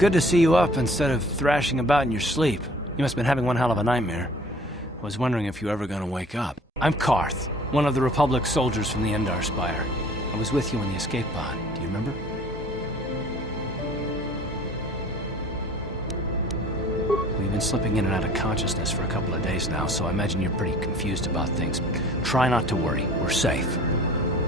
Good to see you up instead of thrashing about in your sleep. You must have been having one hell of a nightmare. I was wondering if you were ever going to wake up. I'm Carth, one of the Republic soldiers from the Endar Spire. I was with you in the escape pod. Do you remember? We've been slipping in and out of consciousness for a couple of days now, so I imagine you're pretty confused about things. Try not to worry. We're safe.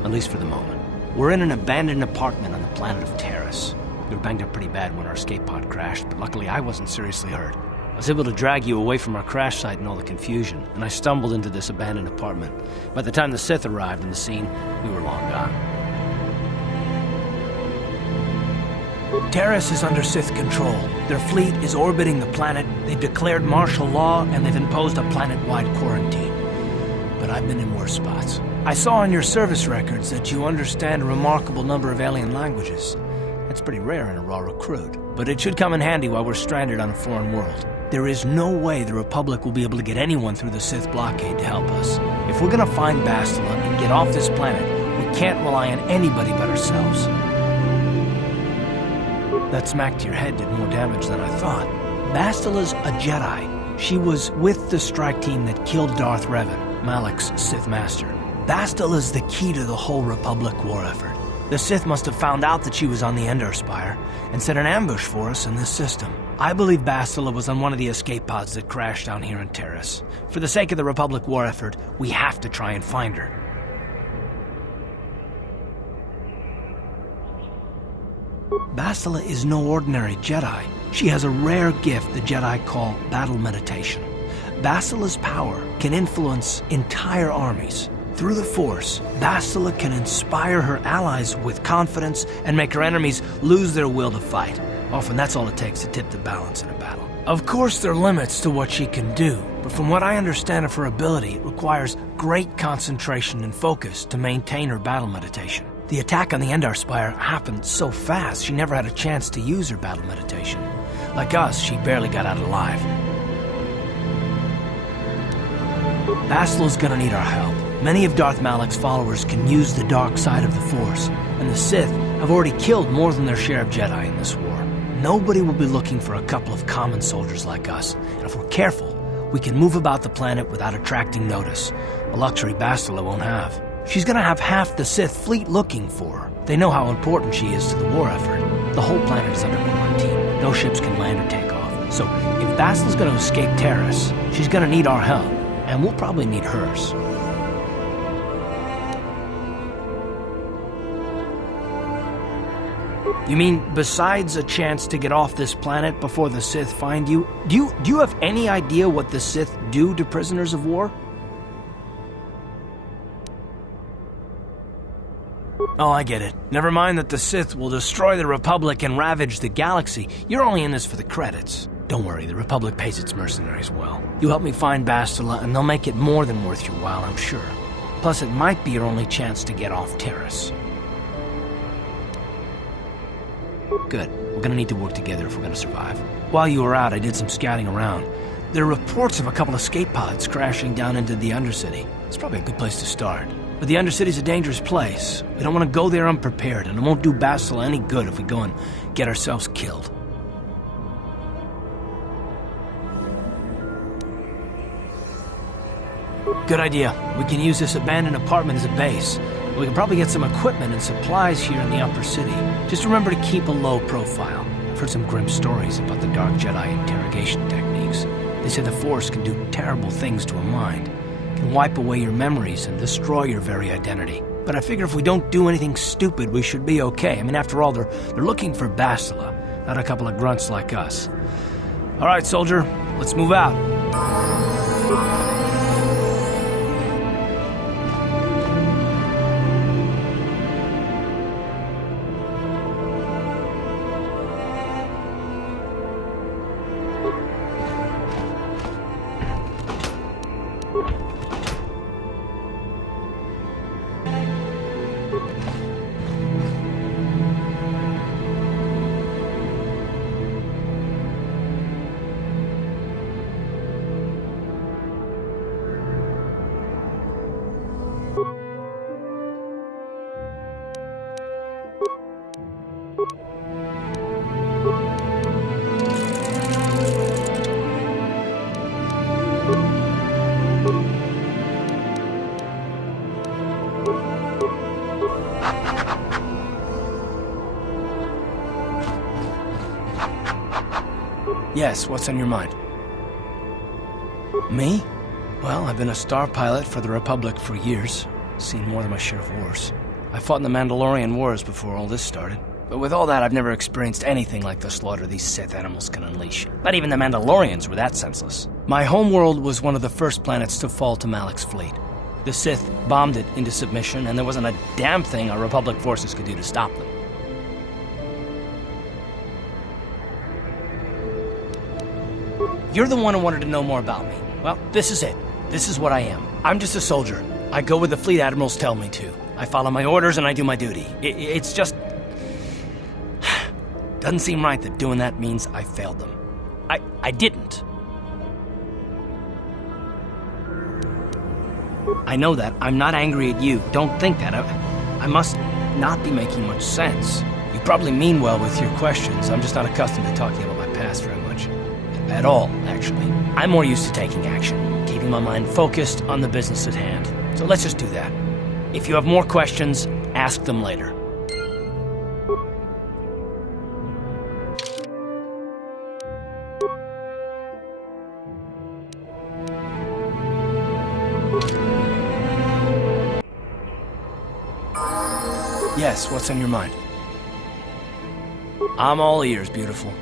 At least for the moment. We're in an abandoned apartment on the planet of Taris. We were banged up pretty bad when our escape pod crashed, but luckily I wasn't seriously hurt. I was able to drag you away from our crash site and all the confusion, and I stumbled into this abandoned apartment. By the time the Sith arrived on the scene, we were long gone. Taris is under Sith control. Their fleet is orbiting the planet, they've declared martial law, and they've imposed a planet-wide quarantine. But I've been in worse spots. I saw on your service records that you understand a remarkable number of alien languages. That's pretty rare in a raw recruit, but it should come in handy while we're stranded on a foreign world. There is no way the Republic will be able to get anyone through the Sith blockade to help us. If we're gonna find Bastila and get off this planet, we can't rely on anybody but ourselves. That smack to your head did more damage than I thought. Bastila's a Jedi. She was with the strike team that killed Darth Revan, Malak's Sith master. Bastila's the key to the whole Republic war effort. The Sith must have found out that she was on the Endar Spire and set an ambush for us in this system. I believe Bastila was on one of the escape pods that crashed down here in Taris. For the sake of the Republic war effort, we have to try and find her. Bastila is no ordinary Jedi. She has a rare gift the Jedi call battle meditation. Bastila's power can influence entire armies. Through the Force, Bastila can inspire her allies with confidence and make her enemies lose their will to fight. Often that's all it takes to tip the balance in a battle. Of course there are limits to what she can do, but from what I understand of her ability, it requires great concentration and focus to maintain her battle meditation. The attack on the Endar Spire happened so fast she never had a chance to use her battle meditation. Like us, she barely got out alive. Bastila's gonna need our help. Many of Darth Malak's followers can use the dark side of the Force, and the Sith have already killed more than their share of Jedi in this war. Nobody will be looking for a couple of common soldiers like us, and if we're careful, we can move about the planet without attracting notice, a luxury Bastila won't have. She's gonna have half the Sith fleet looking for her. They know how important she is to the war effort. The whole planet is under quarantine. No ships can land or take off. So if Bastila's gonna escape Taris, she's gonna need our help, and we'll probably need hers. You mean, besides a chance to get off this planet before the Sith find you, do you have any idea what the Sith do to prisoners of war? Oh, I get it. Never mind that the Sith will destroy the Republic and ravage the galaxy. You're only in this for the credits. Don't worry, the Republic pays its mercenaries well. You help me find Bastila, and they'll make it more than worth your while, I'm sure. Plus, it might be your only chance to get off Taris. Good. We're gonna need to work together if we're gonna survive. While you were out, I did some scouting around. There are reports of a couple escape pods crashing down into the Undercity. It's probably a good place to start. But the Undercity's a dangerous place. We don't want to go there unprepared, and it won't do Bastila any good if we go and get ourselves killed. Good idea. We can use this abandoned apartment as a base. We can probably get some equipment and supplies here in the upper city. Just remember to keep a low profile. I've heard some grim stories about the Dark Jedi interrogation techniques. They say the Force can do terrible things to a mind. It can wipe away your memories and destroy your very identity. But I figure if we don't do anything stupid, we should be okay. I mean, after all, they're looking for Bastila, not a couple of grunts like us. All right, soldier, let's move out. Yes, what's on your mind? Me? Well, I've been a star pilot for the Republic for years. Seen more than my share of wars. I fought in the Mandalorian Wars before all this started. But with all that, I've never experienced anything like the slaughter these Sith animals can unleash. Not even the Mandalorians were that senseless. My homeworld was one of the first planets to fall to Malak's fleet. The Sith bombed it into submission, and there wasn't a damn thing our Republic forces could do to stop them. You're the one who wanted to know more about me. Well, this is it. This is what I am. I'm just a soldier. I go where the fleet admirals tell me to. I follow my orders and I do my duty. It's just... doesn't seem right that doing that means I failed them. I didn't. I know that. I'm not angry at you. Don't think that. I must not be making much sense. You probably mean well with your questions. I'm just not accustomed to talking about my past very much. At all, actually. I'm more used to taking action, keeping my mind focused on the business at hand. So let's just do that. If you have more questions, ask them later. Yes, what's on your mind? I'm all ears, beautiful.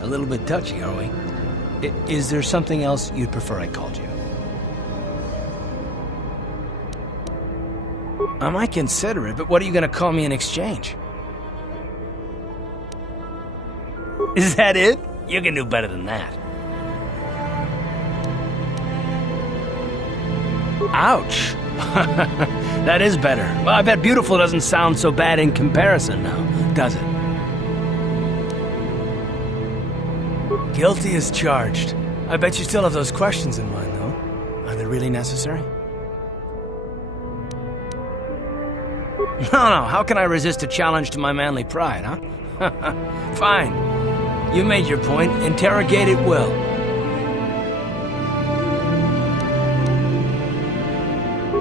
A little bit touchy, are we? Is there something else you'd prefer I called you? I might consider it, but what are you going to call me in exchange? Is that it? You can do better than that. Ouch. That is better. Well, I bet beautiful doesn't sound so bad in comparison now, does it? Guilty as charged. I bet you still have those questions in mind, though. Are they really necessary? No, how can I resist a challenge to my manly pride, huh? Fine. You made your point. Interrogate at will.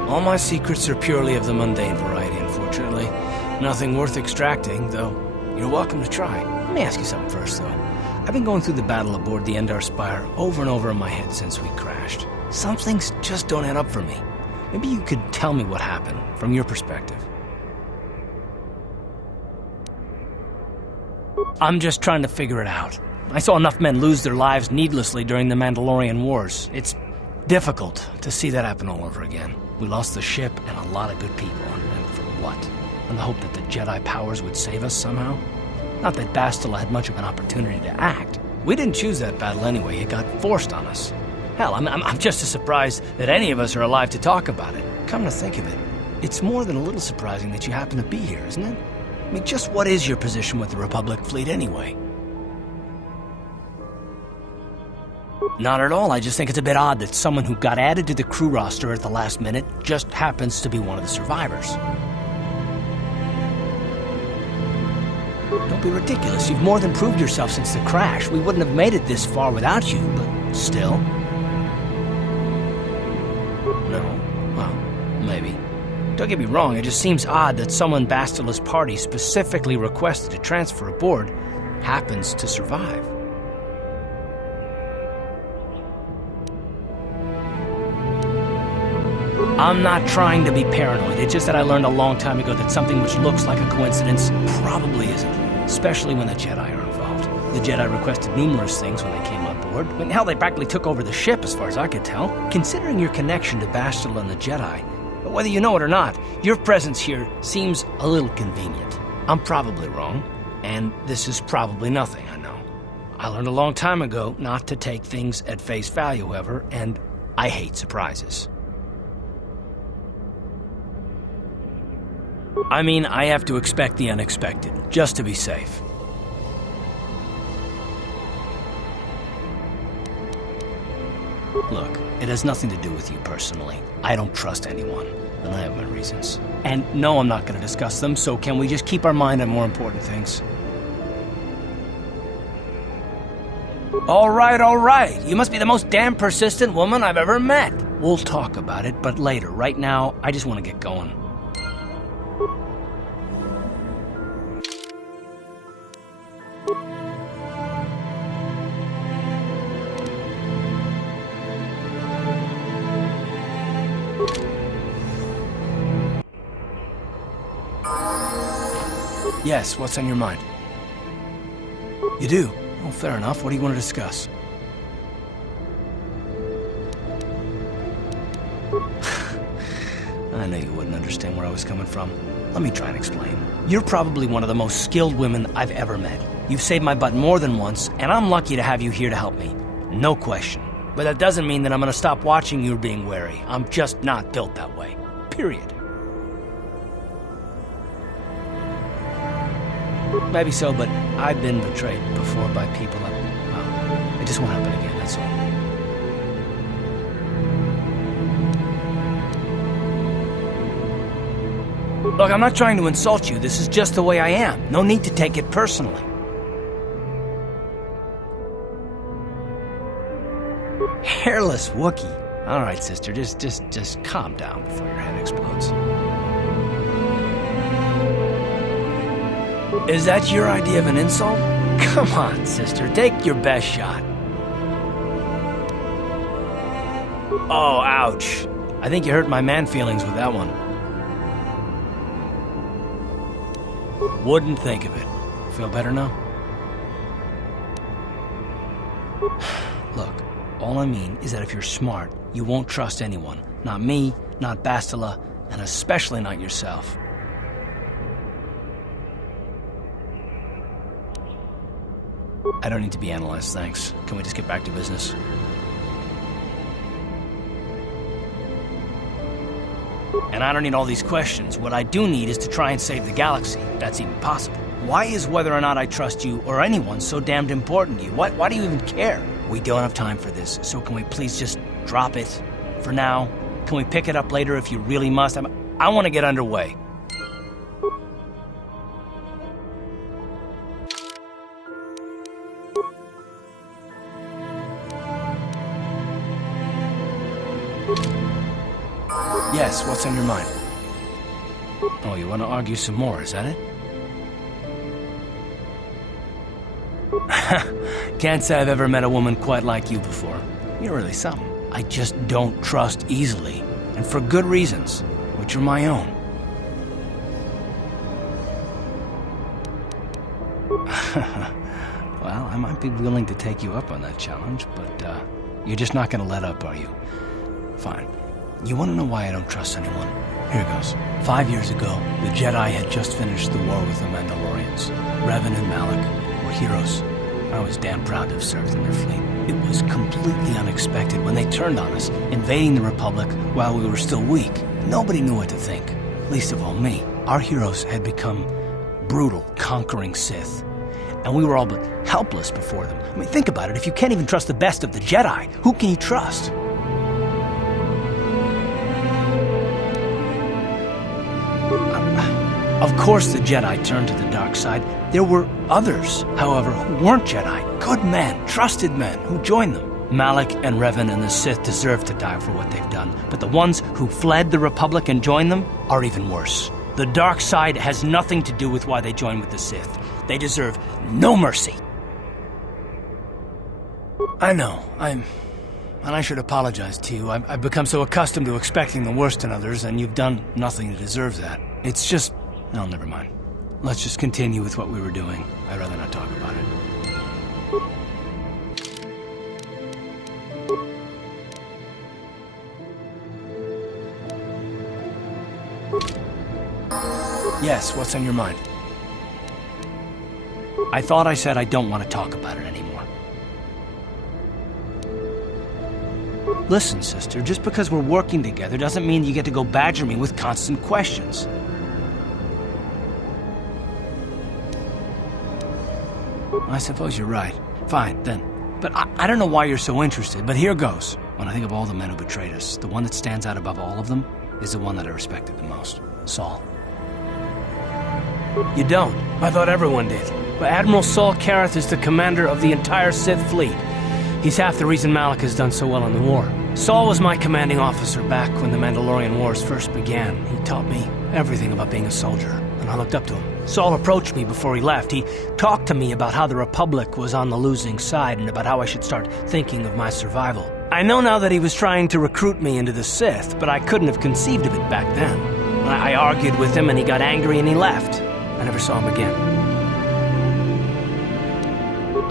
All my secrets are purely of the mundane variety, unfortunately. Nothing worth extracting, though you're welcome to try. Let me ask you something first, though. I've been going through the battle aboard the Endar Spire over and over in my head since we crashed. Some things just don't add up for me. Maybe you could tell me what happened, from your perspective. I'm just trying to figure it out. I saw enough men lose their lives needlessly during the Mandalorian Wars. It's difficult to see that happen all over again. We lost the ship and a lot of good people, and for what? In the hope that the Jedi powers would save us somehow? Not that Bastila had much of an opportunity to act. We didn't choose that battle anyway, it got forced on us. Hell, I'm just as surprised that any of us are alive to talk about it. Come to think of it, it's more than a little surprising that you happen to be here, isn't it? I mean, just what is your position with the Republic fleet anyway? Not at all, I just think it's a bit odd that someone who got added to the crew roster at the last minute just happens to be one of the survivors. Don't be ridiculous. You've more than proved yourself since the crash. We wouldn't have made it this far without you, but still. No. Well, maybe. Don't get me wrong, it just seems odd that someone Bastila's party specifically requested to transfer aboard happens to survive. I'm not trying to be paranoid. It's just that I learned a long time ago that something which looks like a coincidence probably isn't. Especially when the Jedi are involved. The Jedi requested numerous things when they came on board. I mean, hell, they practically took over the ship as far as I could tell. Considering your connection to Bastila and the Jedi, whether you know it or not, your presence here seems a little convenient. I'm probably wrong, and this is probably nothing, I know. I learned a long time ago not to take things at face value, however, and I hate surprises. I mean, I have to expect the unexpected, just to be safe. Look, it has nothing to do with you personally. I don't trust anyone, and I have my reasons. And no, I'm not going to discuss them, so can we just keep our mind on more important things? All right. You must be the most damn persistent woman I've ever met. We'll talk about it, but later. Right now, I just want to get going. Yes, what's on your mind? You do? Oh, fair enough. What do you want to discuss? I know you wouldn't understand where I was coming from. Let me try and explain. You're probably one of the most skilled women I've ever met. You've saved my butt more than once, and I'm lucky to have you here to help me. No question. But that doesn't mean that I'm gonna stop watching you being wary. I'm just not built that way. Period. Maybe so, but I've been betrayed before by people that, well, it just won't happen again, that's all. Look, I'm not trying to insult you. This is just the way I am. No need to take it personally. Hairless Wookiee. All right, sister, just calm down before your head explodes. Is that your idea of an insult? Come on, sister, take your best shot. Oh, ouch. I think you hurt my man feelings with that one. Wouldn't think of it. Feel better now? Look, all I mean is that if you're smart, you won't trust anyone. Not me, not Bastila, and especially not yourself. I don't need to be analyzed, thanks. Can we just get back to business? And I don't need all these questions. What I do need is to try and save the galaxy. That's even possible. Why is whether or not I trust you or anyone so damned important to you? Why do you even care? We don't have time for this, so can we please just drop it for now? Can we pick it up later if you really must? I want to get underway. Yes, what's on your mind? Oh, you want to argue some more, is that it? Can't say I've ever met a woman quite like you before. You're really something. I just don't trust easily, and for good reasons, which are my own. Well, I might be willing to take you up on that challenge, but you're just not going to let up, are you? Fine. You want to know why I don't trust anyone? Here goes. 5 years ago, the Jedi had just finished the war with the Mandalorians. Revan and Malak were heroes. I was damn proud to have served in their fleet. It was completely unexpected when they turned on us, invading the Republic while we were still weak. Nobody knew what to think, least of all me. Our heroes had become brutal, conquering Sith, and we were all but helpless before them. I mean, think about it. If you can't even trust the best of the Jedi, who can you trust? Of course the Jedi turned to the dark side. There were others, however, who weren't Jedi. Good men, trusted men, who joined them. Malak and Revan and the Sith deserve to die for what they've done, but the ones who fled the Republic and joined them are even worse. The dark side has nothing to do with why they joined with the Sith. They deserve no mercy. I know, and I should apologize to you. I've become so accustomed to expecting the worst in others, and you've done nothing to deserve that. It's just... no, never mind. Let's just continue with what we were doing. I'd rather not talk about it. Yes, what's on your mind? I thought I said I don't want to talk about it anymore. Listen, sister, just because we're working together doesn't mean you get to go badger me with constant questions. I suppose you're right. Fine, then. But I don't know why you're so interested, but here goes. When I think of all the men who betrayed us, the one that stands out above all of them is the one that I respected the most. Saul. You don't? I thought everyone did. But Admiral Saul Karath is the commander of the entire Sith fleet. He's half the reason Malak has done so well in the war. Saul was my commanding officer back when the Mandalorian Wars first began. He taught me everything about being a soldier, and I looked up to him. Saul approached me before he left. He talked to me about how the Republic was on the losing side and about how I should start thinking of my survival. I know now that he was trying to recruit me into the Sith, but I couldn't have conceived of it back then. I argued with him and he got angry and he left. I never saw him again.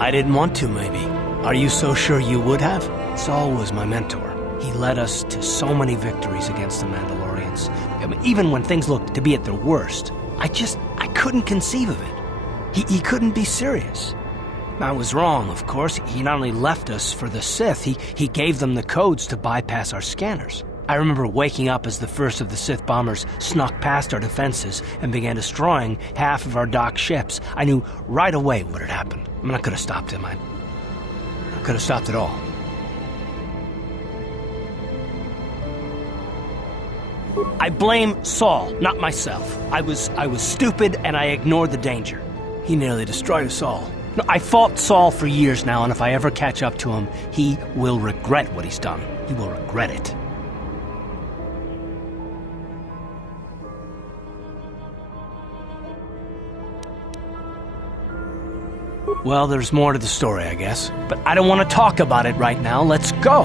I didn't want to, maybe. Are you so sure you would have? Saul was my mentor. He led us to so many victories against the Mandalorians. I mean, even when things looked to be at their worst, I couldn't conceive of it. He couldn't be serious. I was wrong, of course. He not only left us for the Sith, he gave them the codes to bypass our scanners. I remember waking up as the first of the Sith bombers snuck past our defenses and began destroying half of our docked ships. I knew right away what had happened. I mean, I could have stopped him. I could have stopped it all. I blame Saul, not myself. I was stupid and I ignored the danger. He nearly destroyed us all. No, I fought Saul for years now, and if I ever catch up to him, he will regret what he's done. He will regret it. Well, there's more to the story, I guess. But I don't want to talk about it right now. Let's go!